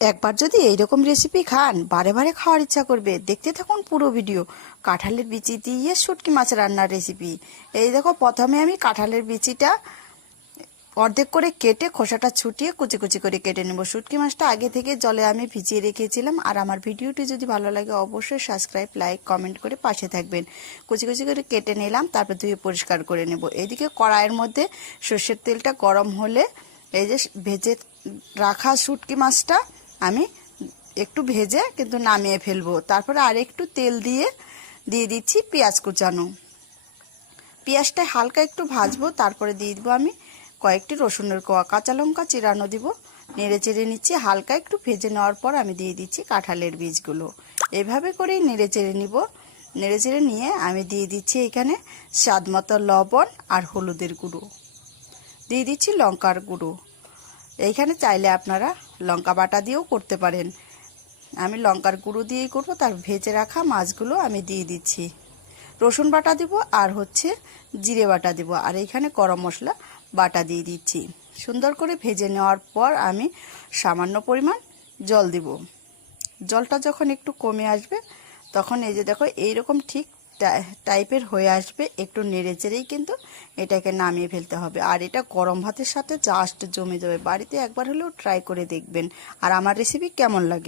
একবার যদি এইরকম রেসিপি খান বারে বারে খাওয়ার ইচ্ছা করবে। দেখতে থাকুন পুরো ভিডিও। কাঁঠালের বিচি দিয়ে শুটকি মাছ রান্নার রেসিপি। এই দেখো, প্রথমে আমি কাঁঠালের বিচিটা অর্ধেক করে কেটে খোসাটা ছুটিয়ে কুচি কুচি করে কেটে নেব। শুটকি মাছটা আগে থেকে জলে আমি ভিজিয়ে রেখেছিলাম। আর আমার ভিডিওটি যদি ভালো লাগে অবশ্যই সাবস্ক্রাইব, লাইক, কমেন্ট করে পাশে থাকবেন। কুচি কুচি করে কেটে নিলাম, তারপর ধুয়ে পরিষ্কার করে নেব। এইদিকে কড়াইয়ের মধ্যে সর্ষের তেলটা গরম হলে এই যে ভেজে রাখা শুটকি মাছটা আমি একটু ভেজে কিন্তু নামিয়ে ফেলবো। তারপরে আর একটু তেল দিয়ে দিচ্ছি পেঁয়াজ কুচানো। পেঁয়াজটা হালকা একটু ভাজবো, তারপরে দিয়ে দেবো আমি কয়েকটি রসুনের কোয়া, কাঁচা লঙ্কা চিরানো দিব। নেড়ে চেড়ে নিচ্ছি। হালকা একটু ভেজে নেওয়ার পর আমি দিয়ে দিচ্ছি কাঁঠালের বীজগুলো। এভাবে করেই নেড়ে চেড়ে নিব। নেড়ে চেড়ে নিয়ে আমি দিয়ে দিচ্ছি এখানে স্বাদ মতো লবণ আর হলুদের গুঁড়ো, দিয়ে দিচ্ছি লঙ্কার গুঁড়ো। এইখানে চাইলে আপনারা লঙ্কা বাটা দিয়েও করতে পারেন। আমি লঙ্কার গুঁড়ো দিয়েই করবো। তার ভেজে রাখা মাছগুলো আমি দিয়ে দিচ্ছি। রসুন বাটা দিব আর জিরে বাটা দিব, আর এইখানে গরম মশলা বাটা দিয়ে দিচ্ছি। সুন্দর করে ভেজে নেওয়ার পর আমি সামান্য পরিমাণ জল দিব। জলটা যখন একটু কমে আসবে তখন এই যে দেখো এইরকম ঠিক টাইপের হয়ে আসবে। একটু নেড়ে চেড়েই কিন্তু এটাকে নামিয়ে ফেলতে হবে। আর এটা গরম ভাতের সাথে জাস্ট জমে যাবে। বাড়িতে একবার হলেও ট্রাই করে দেখবেন। আর আমার রেসিপি কেমন লাগে